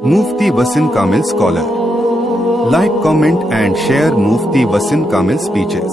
Mufti Wasim Kamil Scholar. Like, comment and share Mufti Wasim Kamil speeches.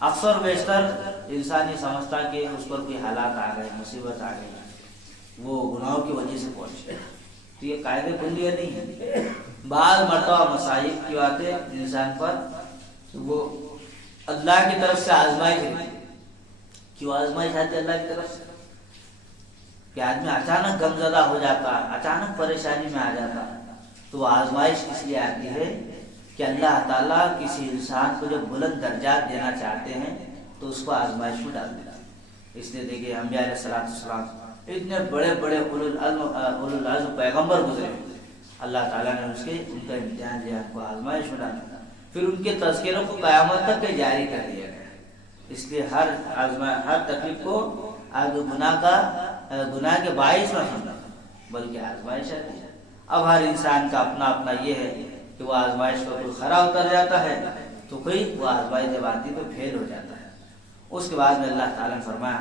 اکثر بیشتر انسان یہ سمجھتا کہ اس پر کوئی حالات آ گئے، مصیبت آ گئی، وہ گناہوں کی وجہ سے پہنچے، تو یہ قاعدے کلیہ نہیں ہے۔ بعض مرتبہ مصائب کی باتیں انسان پر وہ اللہ کی طرف سے آزمائش ہے۔ کیوں آزمائش آتی ہے اللہ کی طرف سے؟ کہ آدمی اچانک غمزدہ ہو جاتا، اچانک پریشانی میں آ جاتا، تو وہ آزمائش اس لیے آتی ہے کہ اللہ تعالیٰ کسی انسان کو جب بلند درجات دینا چاہتے ہیں تو اس کو آزمائش میں ڈال دیتا ہے۔ اس لیے دیکھیے انبیاء علیہ السلام اتنے بڑے بڑے اولو العزم پیغمبر گزرے، اللہ تعالیٰ نے ان کا امتحان لیا، ان کو آزمائش میں ڈالا، پھر ان کے تذکروں کو قیامت تک جاری کر دیا گیا۔ اس لیے ہر تکلیف کو گناہ کے باعث نہ سمجھنا، بلکہ آزمائش آتی ہے۔ اب ہر انسان کا اپنا اپنا یہ ہے کہ وہ آزمائش کو کوئی خرا اتر جاتا ہے تو کوئی وہ آزمائش جب آتی تو فیل ہو جاتا ہے۔ اس کے بعد میں اللہ تعالیٰ نے فرمایا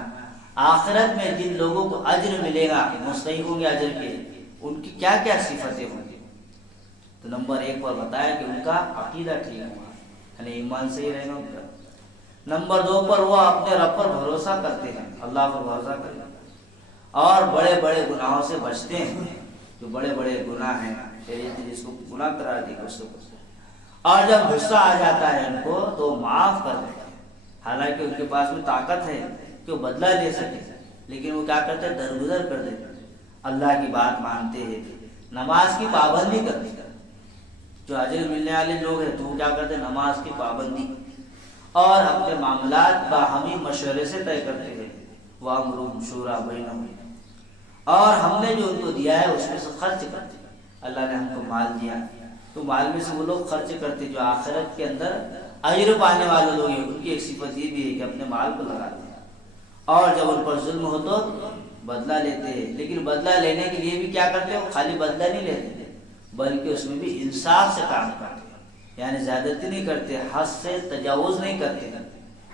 آخرت میں جن لوگوں کو اجر ملے گا، مستحق ہوں گے اجر کے، ان کی کیا کیا صفتیں ہوں گی؟ تو نمبر 1 پر بتایا کہ ان کا عقیدہ ٹھیک ہوگا، یعنی ایمان صحیح رہے گا ان کا۔ نمبر 2 پر وہ اپنے رب پر بھروسہ کرتے ہیں، اللہ پر بھروسہ کرتے ہیں، اور بڑے بڑے گناہوں سے بچتے ہیں، جو بڑے بڑے گناہ ہیں شریعت نے جس کو گناہ قرار دی اس سے بچتے ہیں، اور جب غصہ آ جاتا ہے ان کو تو معاف کر دیتے ہیں۔ حالانکہ ان کے پاس میں طاقت ہے کہ وہ بدلہ لے سکے، لیکن وہ کیا کرتے ہیں؟ درگزر کر دیتے ہیں، اللہ کی بات مانتے ہیں، نماز کی پابندی کرتے ہیں۔ جو اجر ملنے والے لوگ ہیں تو وہ کیا کرتے ہیں؟ نماز کی پابندی، اور اپنے معاملات باہمی مشورے سے طے کرتے ہیں، وَأَمْرُهُمْ شُورَىٰ بَيْنَهُمْ، اور ہم نے جو ان کو دیا ہے اس میں سے خرچ کرتے ہیں۔ اللہ نے ہم کو مال دیا تو مال میں سے وہ لوگ خرچ کرتے جو آخرت کے اندر اجر پانے والے لوگ ہیں، ان کی ایک صفت یہ بھی ہے کہ اپنے مال کو لگاتے ہیں، اور جب ان پر ظلم ہو تو بدلہ لیتے ہیں۔ لیکن بدلہ لینے کے لیے بھی کیا کرتے ہیں؟ وہ خالی بدلہ نہیں لیتے بلکہ اس میں بھی انصاف سے کام کرتے ہیں، یعنی زیادتی نہیں کرتے، حد سے تجاوز نہیں کرتے،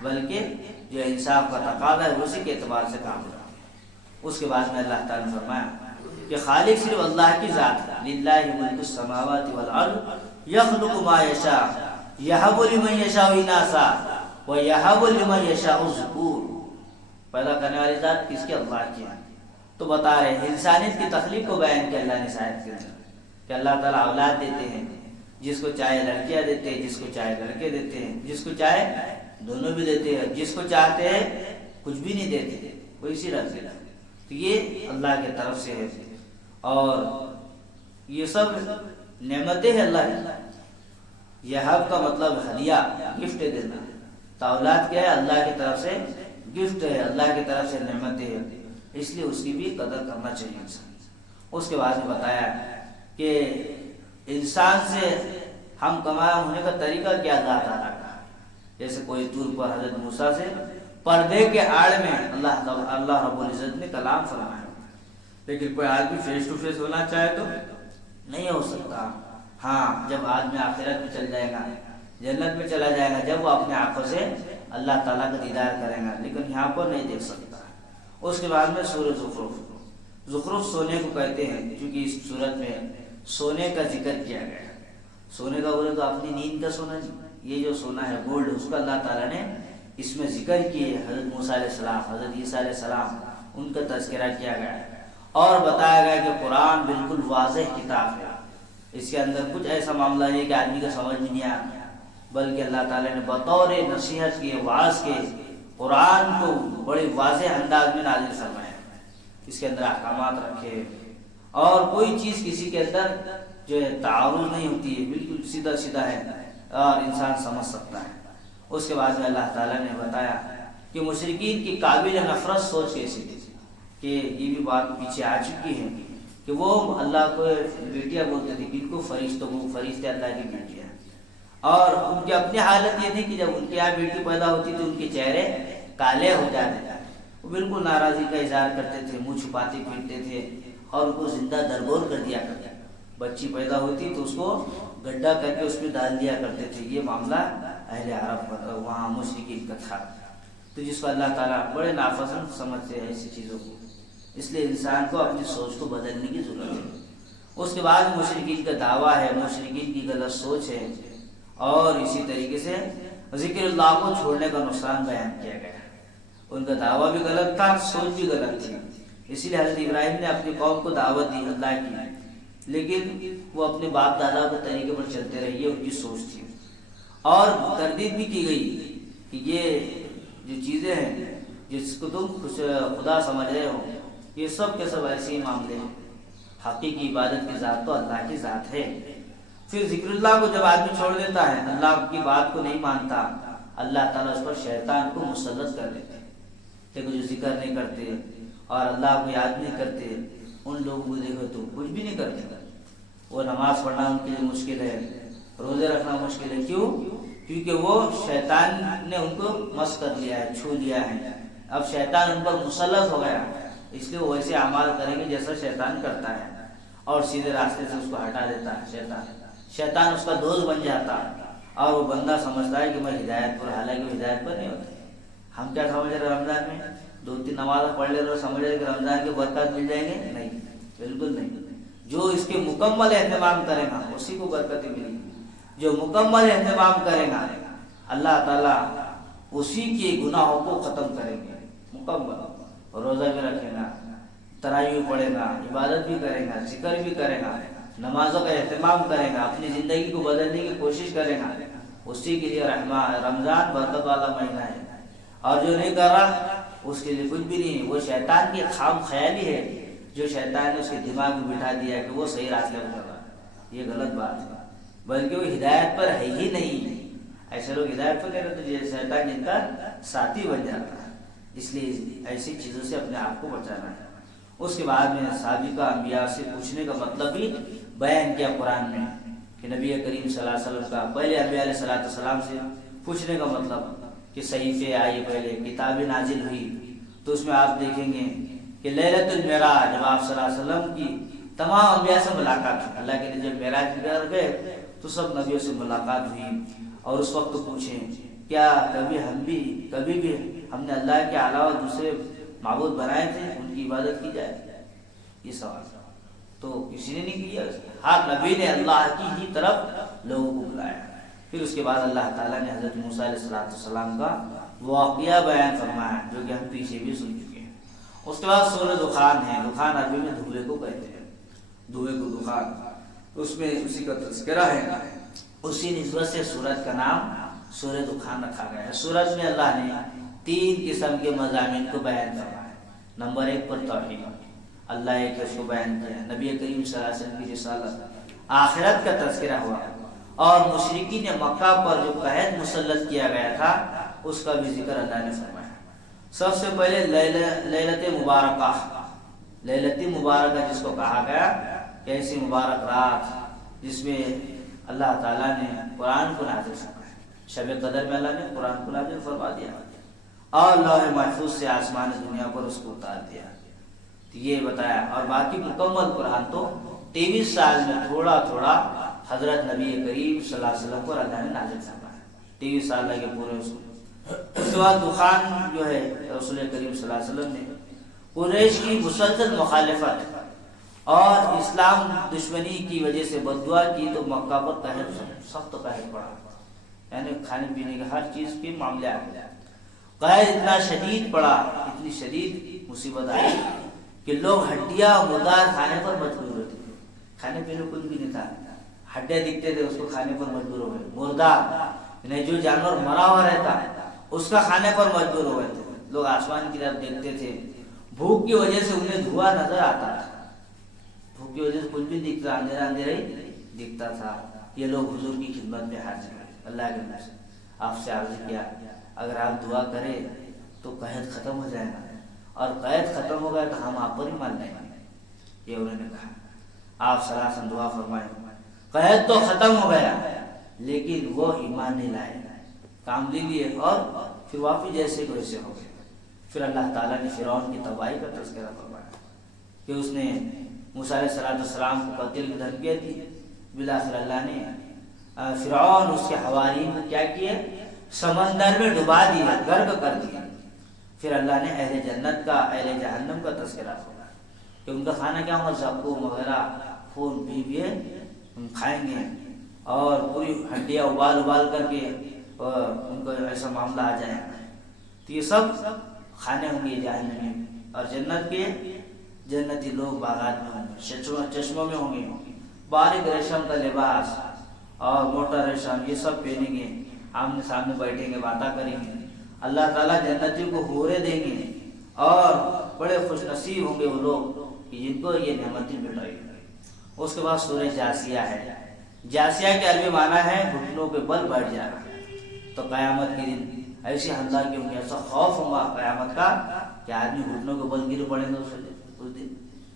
بلکہ جو انصاف کا تقاضا ہے اسی کے اعتبار سے کام کرتے ہیں۔ اس کے بعد میں اللہ تعالیٰ نے فرمایا کہ خالق صرف اللہ کی ذات ہے، للہ ملک السماوات والارض یخلق ما یشاء یہب لمن یشاء اناثا ویہب لمن یشاء الذکور۔ پیدا کرنے والی ذات کس کی؟ اللہ کی ہے۔ تو بتا رہے ہیں انسانیت کی تخلیق کو بیان کیا اللہ نے شاید کے اندر کہ اللہ تعالیٰ اولاد دیتے ہیں، جس کو چاہے لڑکیاں دیتے ہیں، جس کو چاہے لڑکے دیتے ہیں، جس کو چاہے دونوں بھی دیتے ہیں، جس کو چاہتے ہیں کچھ بھی نہیں دیتے، وہ اسی رکھ دیتا۔ تو یہ اللہ کی طرف سے ہے، اور یہ سب نعمتیں ہیں اللہ کی۔ یہب کا مطلب ہدیہ، گفٹ دینا، تو اولاد کیا ہے؟ اللہ کی طرف سے گفٹ ہے، اللہ کی طرف سے نعمتیں ہیں، اس لیے اس کی بھی قدر کرنا چاہیے انسان۔ اس کے بعد میں بتایا کہ انسان سے ہم کمایا ہونے کا طریقہ کیا اللہ تعالیٰ کا، جیسے کوئی طور پر حضرت موسیٰ سے پردے کے آڑ میں اللہ رب العزت نے کلام فرمایا، لیکن کوئی آدمی فیس ٹو فیس ہونا چاہے تو نہیں ہو سکتا۔ ہاں جب آدمی آخرت میں چل جائے گا، جنت میں چلا جائے گا، جب وہ اپنے آنکھوں سے اللہ تعالیٰ کا دیدار کرے گا، لیکن یہاں پر نہیں دیکھ سکتا۔ اس کے بعد میں سورہ زخرف سونے کو کہتے ہیں، کیونکہ اس صورت میں سونے کا ذکر کیا گیا۔ سونے کا بولے تو اپنی نیند کا سونا نہیں، یہ جو سونا ہے گولڈ، اس کا اللہ تعالیٰ نے اس میں ذکر کیے۔ حضرت موسیٰ علیہ السلام، حضرت عیسیٰ علیہ السلام، ان کا تذکرہ کیا گیا اور بتایا گیا کہ قرآن بالکل واضح کتاب ہے، اس کے اندر کچھ ایسا معاملہ نہیں کہ آدمی کو سمجھ میں نہیں آیا، بلکہ اللہ تعالیٰ نے بطور نصیحت کے، واعظ کے، قرآن کو بڑے واضح انداز میں نازل فرمایا، اس کے اندر احکامات رکھے، اور کوئی چیز کسی کے اندر جو ہے تعارض نہیں ہوتی ہے، بالکل سیدھا سیدھا ہے اور انسان سمجھ سکتا ہے۔ اس کے بعد میں اللہ تعالیٰ نے بتایا کہ مشرکین کی قابل نفرت سوچ کیسی تھی، کہ یہ بھی بات پیچھے آ چکی ہے کہ وہ اللہ کو بیٹیاں بولتے تھے، جن کو فرشتوں کو، فرشتے اللہ کی بیٹیاں، اور ان کی اپنی حالت یہ تھی کہ جب ان کے یہاں بیٹی پیدا ہوتی تو ان کے چہرے کالے ہو جاتے تھے، وہ بالکل ناراضی کا اظہار کرتے تھے، منہ چھپاتے پھرتے تھے اور ان کو زندہ درگور کر دیا کرتے۔ بچی پیدا ہوتی تو اس کو گڈھا کر کے اس میں ڈال دیا کرتے تھے۔ یہ معاملہ اہل عرب وہاں مشرکین کا تھا، تو جس کو اللہ تعالیٰ بڑے ناپسند سمجھتے ہیں ایسی چیزوں کو، اس لیے انسان کو اپنی سوچ کو بدلنے کی ضرورت ہے۔ اس کے بعد مشرکین کا دعویٰ ہے، مشرکین کی غلط سوچ ہے، اور اسی طریقے سے ذکر اللہ کو چھوڑنے کا نقصان بیان کیا گیا. ان کا دعویٰ بھی غلط تھا، سوچ بھی غلط تھی. اسی لیے حضرت ابراہیم نے اپنی قوم کو دعوت دی اللہ کی، لیکن وہ اپنے باپ دادا کے طریقے پر چلتے رہے، یہ ان کی سوچ تھی. اور تردید بھی کی گئی کہ یہ جو چیزیں ہیں جس کو تم خدا سمجھ رہے ہو، یہ سب کے سب ایسے ہی معاملے ہیں. حقیقی عبادت کی ذات تو اللہ کی ذات ہے. پھر ذکر اللہ کو جب آدمی چھوڑ دیتا ہے، اللہ کی بات کو نہیں مانتا، اللہ تعالیٰ اس پر شیطان کو مسلط کر دیتے ہیں. دیکھو جو ذکر نہیں کرتے اور اللہ کو یاد نہیں کرتے، ان لوگوں کو دیکھو تو کچھ بھی نہیں کرتے. وہ نماز پڑھنا ان کے لیے مشکل ہے، روزے رکھنا مشکل ہے. کیوں؟ کیونکہ وہ شیطان نے ان کو مس کر لیا ہے، چھو لیا ہے. اب شیطان ان پر مسلط ہو گیا، اس لیے وہ ویسے اعمال کریں گے جیسا شیطان کرتا ہے، اور سیدھے راستے سے اس کو ہٹا دیتا ہے. شیطان اس کا دوست بن جاتا، اور وہ بندہ سمجھتا ہے کہ میں ہدایت پر، حالانکہ وہ ہدایت پر نہیں ہوتا. ہم کیا سمجھ رہے رمضان میں 2-3 نماز پڑھ لے رہے اور سمجھ رہے کہ رمضان کے برکات مل جائیں گے؟ نہیں، بالکل نہیں. جو اس کے مکمل اہتمام کرے گا اسی کو برکتیں ملیں گی. جو مکمل اہتمام کرے گا اللہ تعالیٰ اسی کے گناہوں کو ختم کریں گے مکمل. روزہ بھی رکھے گا، تراویح بھی پڑھے گا، عبادت بھی کرے گا، ذکر بھی کرے گا، نمازوں کا اہتمام کرے گا، اپنی زندگی کو بدلنے کی کوشش کرے گا، اسی کے لیے رمضان برکت والا مہینہ ہے. اور جو نہیں کر رہا اس کے لیے کچھ بھی نہیں. وہ شیطان کی خام خیالی ہے جو شیطان نے اس کے دماغ میں بٹھا دیا کہ وہ صحیح راستے پر چل رہا ہے. یہ غلط بات ہے، بلکہ وہ ہدایت پر ہے ہی نہیں. ایسے لوگ ہدایت پر کہتے ہیں تو شیطان جن کا ساتھی بن جاتا ہے. اس لیے ایسی چیزوں سے اپنے آپ کو بچانا ہے. اس کے بعد میں سابقہ انبیاء سے پوچھنے کا مطلب بھی بیان کیا قرآن میں کہ نبی کریم صلی اللہ علیہ وسلم کا پہلے انبیاء علیہ السلام سے پوچھنے کا مطلب کہ صحیفے آئے، پہلے کتابیں نازل ہوئی. تو اس میں آپ دیکھیں گے کہ لیلۃ المعراج جب آپ صلی اللہ علیہ وسلم کی تمام انبیاء سے ملاقات ہوئی. اللہ کے جب معراج کر گئے تو سب نبیوں سے ملاقات ہوئی، اور اس وقت پوچھیں کیا کبھی بھی ہم نے اللہ کے علاوہ دوسرے معبود بنائے تھے ان کی عبادت کی جائے؟ یہ سوال تو کسی نے نہیں کیا. ہر نبی نے اللہ کی ہی طرف لوگوں کو بلایا. پھر اس کے بعد اللہ تعالیٰ نے حضرت موسیٰ علیہ السلام کا واقعہ بیان فرمایا جو کہ ہم پیچھے بھی سن چکے ہیں. اس کے بعد سورہ دخان ہے. دخان عربی میں دھوئے کو کہتے ہیں، دھوئے کو دخان. اس میں اسی کا تذکرہ ہے. اسی نسبت سے سورت کا نام سورہ دخان رکھا گیا ہے. سورت میں اللہ نے 3 قسم کے مضامین کو بیان کرا ہے. نمبر 1 پر توحید، اللہ ایک ہے اس کو بیان کیا. نبی کریم صلی اللہ علیہ وسلم کی رسالت، آخرت کا تذکرہ ہوا، اور مشرکین مکہ پر جو قحط مسلط کیا گیا تھا اس کا بھی ذکر اللہ نے فرمایا. سب سے پہلے لیلت مبارکہ، لیلت مبارکہ جس کو کہا گیا کہ ایسی مبارک رات جس میں اللہ تعالیٰ نے قرآن کو نازل فرمایا. شب قدر میں اللہ نے قرآن کو نازل فرما دیا اور لوح محفوظ سے آسمان دنیا پر اس کو اتار دیا. تو یہ بتایا. اور باقی مکمل قرآن تو 23 سال میں تھوڑا تھوڑا حضرت نبی کریم صلی اللہ علیہ وسلم کو اللہ نے نازل فرمایا. 23 سال لگے پورے اس کو. اس کے بعد دخان جو ہے رسول کریم صلی اللہ علیہ وسلم نے قریش کی مسلسل مخالفت اور اسلام دشمنی کی وجہ سے بد دعا کی تو مکہ پر قحط، سخت قحط پڑا. یعنی کھانے پینے کے ہر چیز کے معاملے آ گئے. قحط اتنا شدید پڑا، اتنی شدید مصیبت آئی کہ لوگ ہڈیاں مردار کھانے پر مجبور ہوتے تھے. کھانے پینے کچھ بھی نہیں تھا، ہڈیاں دکھتے تھے اس کو کھانے پر مجبور ہو گئے. مردار یعنی جو جانور مرا ہوا رہتا اس کا کھانے پر مجبور ہو گئے تھے. لوگ آسمان کی طرف دیکھتے تھے، بھوک کی وجہ سے انہیں دھواں نظر آتا تھا. بھوک کی وجہ سے کچھ بھی دکھتا، اندھیرا اندھیرا ہی دکھتا تھا. یہ لوگ حضور کی خدمت میں حاضر ہوئے. اللہ کے نبی سے آپ سے عرض کیا اگر آپ دعا کریں تو قحط ختم ہو جائے گا، اور قحط ختم ہو گیا تو ہم آپ پر ہی مان لیں گے. یہ انہوں نے کہا. آپ صلی اللہ علیہ وسلم دعا فرمائے. قحط تو ختم ہو گیا لیکن وہ ایمان نہیں لائے، کام لے لیے اور پھر واپس جیسے کو ویسے ہو گئے. پھر اللہ تعالیٰ نے فرعون کی تباہی کا تذکرہ فرمایا کہ اس نے موسیٰ علیہ السلام کو قتل کی دھمکیاں دی. بالآخر اللہ نے فرعون اس کے حواریین کو کیا کیے؟ سمندر میں ڈبا دیا، غرق کر دیا. پھر اللہ نے اہل جنت کا، اہل جہنم کا تذکرہ فرمایا کہ ان کا کھانا کیا ہوگا؟ زقوم وغیرہ خون پی پیے کھائیں گے، اور پوری ہڈیاں ابال کر کے ان کو ایسا معاملہ آ جائے تو یہ سب کھانے ہوں گے جہنم میں، اور جنت کے جنتی لوگ باغات میں ہوں گے، چشموں میں ہوں گے، باریک ریشم کا لباس اور موٹا ریشم یہ سب پہنیں گے، آمنے سامنے بیٹھیں گے، باتیں کریں گے، اللہ تعالیٰ جنتیوں کو حوریں دیں گے، اور بڑے خوش نصیب ہوں گے وہ لوگ کہ جن کو یہ نعمتیں ملائی۔ اس کے بعد سورہ جاسیہ ہے۔ جاسیہ کے عربی معنی ہے گھٹنوں کے بل بیٹھ جانا۔ تو قیامت کے دن ایسی حملہ کی ہوں گے، ایسا خوف ہوگا قیامت کا کہ آدمی گھٹنوں کے بل گر پڑیں گے اس دن،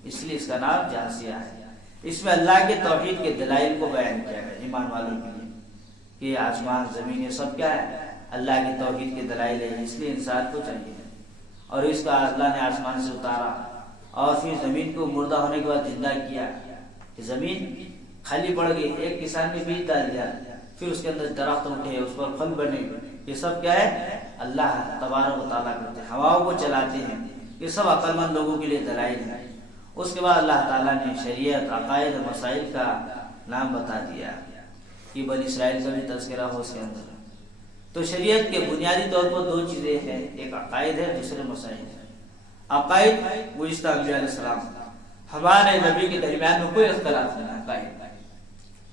اس لیے اس کا نام جاسیہ ہے۔ اس میں اللہ کے توحید کے دلائل کو بیان کیا گیا ایمان والوں کے لیے کہ آسمان زمین یہ سب کیا ہے، اللہ کے توحید کے دلائل ہے، اس لیے انسان کو چاہیے۔ اور اس کا اللہ نے آسمان سے اتارا اور پھر زمین کو مردہ ہونے کے بعد زندہ کیا کہ زمین خالی پڑ گئی، ایک کسان نے بیج ڈال دیا، پھر اس کے اندر درخت اٹھے، اس پر پھل بنے، یہ سب کیا ہے اللہ تبارک و تعالیٰ کرتے ہیں، ہواؤں کو چلاتے ہیں، یہ سب عقل مند لوگوں کے لیے دلائل ہیں۔ اس کے بعد اللہ تعالیٰ نے شریعت، عقائد، مسائل کا نام بتا دیا کہ بنی اسرائیل کا بھی تذکرہ ہو اس کے اندر۔ تو شریعت کے بنیادی طور پر دو چیزیں ہیں، ایک عقائد ہے، دوسرے مسائل ہے۔ عقائد گزشتہ انبیاء علیہ السلام ہمارے نبی کے درمیان میں کوئی اختلاف نہیں ہے۔ عقائد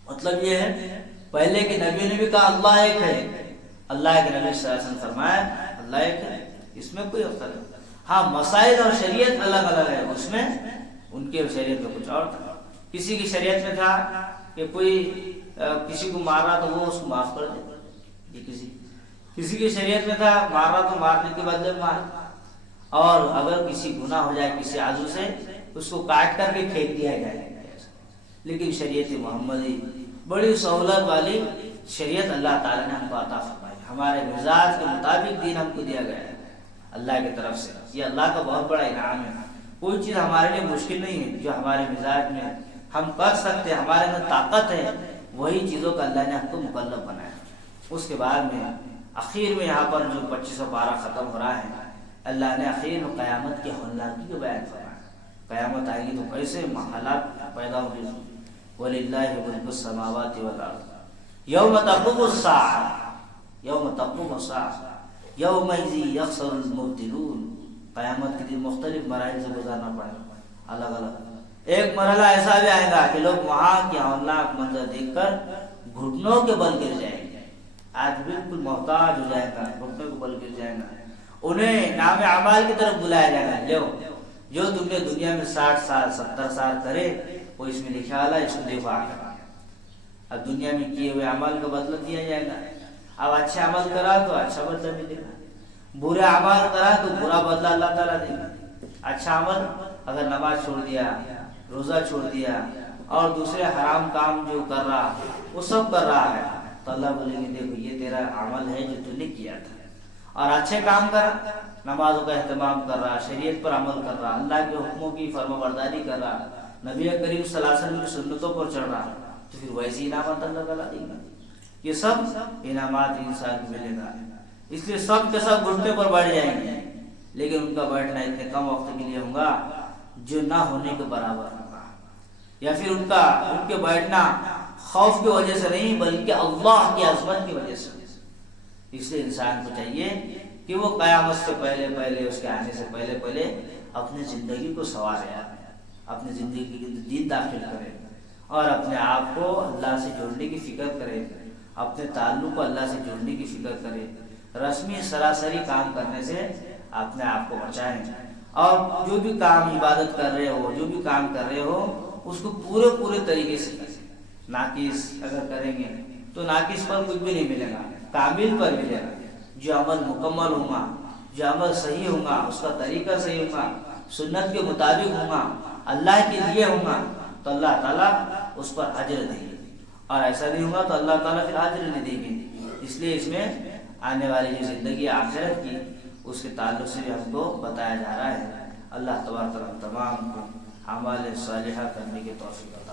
مطلب یہ ہے پہلے کے نبی نے بھی کہا اللہ ایک ہے، اللہ کے نبی صلی اللہ علیہ وسلم فرمایا اللہ ایک ہے، اس میں کوئی اختلاف نہیں۔ ہاں مسائل اور شریعت الگ الگ ہے، اس میں ان کے شریعت میں کچھ اور تھا۔ کسی کی شریعت میں تھا کہ کوئی کسی کو مارا تو وہ اس کو معاف کر دے، کسی کی شریعت میں تھا مارا تو مارنے کے بدلے مار، اور اگر کسی گناہ ہو جائے کسی عضو سے اس کو کاٹ کر کے پھینک دیا جائے۔ لیکن شریعت محمدی بڑی سہولت والی شریعت اللہ تعالیٰ نے ہم کو عطا فرمائی، ہمارے مزاج کے مطابق دین ہم کو دیا گیا ہے اللہ کی طرف سے۔ یہ اللہ کا بہت بڑا انعام ہے، کوئی چیز ہمارے لیے مشکل نہیں ہے، جو ہمارے مزاج میں ہم کر سکتے، ہمارے اندر طاقت ہے، وہی چیزوں کا اللہ نے ہم کو مکلف بنایا۔ اس کے بعد میں اخیر میں یہاں پر جو 25 پارہ ختم ہو رہا ہے، اللہ نے اخیر میں قیامت کی ہولناکی کو بیان فرمایا۔ قیامت آئے گی تو کیسے حالات پیدا ہوں گے۔ وَلِلَّهِ مُلْكُ السَّمَاوَاتِ وَالْأَرْضِ يَوْمَ تَقُومُ السَّاعَةُ يَوْمَ تَقُومُ السَّاعَةُ يَوْمَئِذٍ يَخْسَرُ الْمُبْطِلُونَ۔ قیامت کے دن مختلف مراحل سے گزارنا پڑے گا، الگ الگ۔ ایک مرحلہ ایسا بھی آئے گا کہ لوگ وہاں کی ہولناک منظر دیکھ کر گھٹنوں کے بل گر جائیں گے، آج بالکل محتاج ہو جائے گا، گھٹنوں کے بل گر جائے گا، انہیں نام اعمال کی طرف بلایا جائے گا، لو جو تم نے دنیا میں 60 سال 70 سال کرے وہ اس میں لکھا ہے، اس کو دفاع کرا۔ اب دنیا میں کیے ہوئے عمل کا بدلہ دیا جائے گا، اب اچھا عمل کرا تو اچھا بدلہ ملے گا، برے عمل کرا تو برا بدلہ اللہ تعالیٰ دے گا۔ اچھا عمل اگر نماز چھوڑ دیا، روزہ چھوڑ دیا اور دوسرے حرام کام جو کر رہا وہ سب کر رہا ہے تو اللہ بولے گے دیکھو یہ تیرا عمل ہے جو تو نے کیا تھا۔ اور اچھے کام کرا، نمازوں کا اہتمام کر رہا، شریعت پر عمل کر رہا، اللہ کے حکموں کی فرما برداری کر رہا، نبی کریم صلی اللہ علیہ وسلم کی سنتوں پر چڑھ رہا، تو پھر ویسی انعامات اللہ تعالیٰ دے گا۔ یہ سب انعامات انسان کو ملے گا، اس لیے سب کے سب گھٹنے پر بیٹھ جائیں گے، لیکن ان کا بیٹھنا اتنے کم وقت کے لیے ہوگا جو نہ ہونے کے برابر ہوگا، یا پھر ان کے بیٹھنا خوف کی وجہ سے نہیں بلکہ اللہ کی عظمت کی وجہ سے۔ اس لیے انسان کو چاہیے کہ وہ قیامت سے پہلے اس کے آنے سے پہلے اپنی زندگی کو سنوارے، اپنی زندگی کے دین داخل کرے اور اپنے آپ کو اللہ سے جوڑنے کی فکر کرے، اپنے تعلق کو اللہ سے جوڑنے کی فکر کرے، رسمی سراسری کام کرنے سے اپنے آپ کو بچائیں، اور جو بھی کام عبادت کر رہے ہو، جو بھی کام کر رہے ہو اس کو پورے طریقے سے کریں۔ ناقص اگر کریں گے تو ناقص پر کچھ بھی نہیں ملے گا، کامل پر ملے گا۔ جو عمل مکمل ہوگا، جو عمل صحیح ہوگا، اس کا طریقہ صحیح ہوگا، سنت کے مطابق ہوگا، اللہ کے لیے ہوگا تو اللہ تعالیٰ اس پر اجر دیں گے، اور ایسا نہیں ہوگا تو اللہ تعالیٰ پھر اجر نہیں دیں گے۔ اس لیے اس میں آنے والی جو زندگی آخرت کی اس کے تعلق سے بھی ہم کو بتایا جا رہا ہے۔ اللہ تبارک و تعالیٰ تمام کو اعمال صالحہ کرنے کے توفیق عطا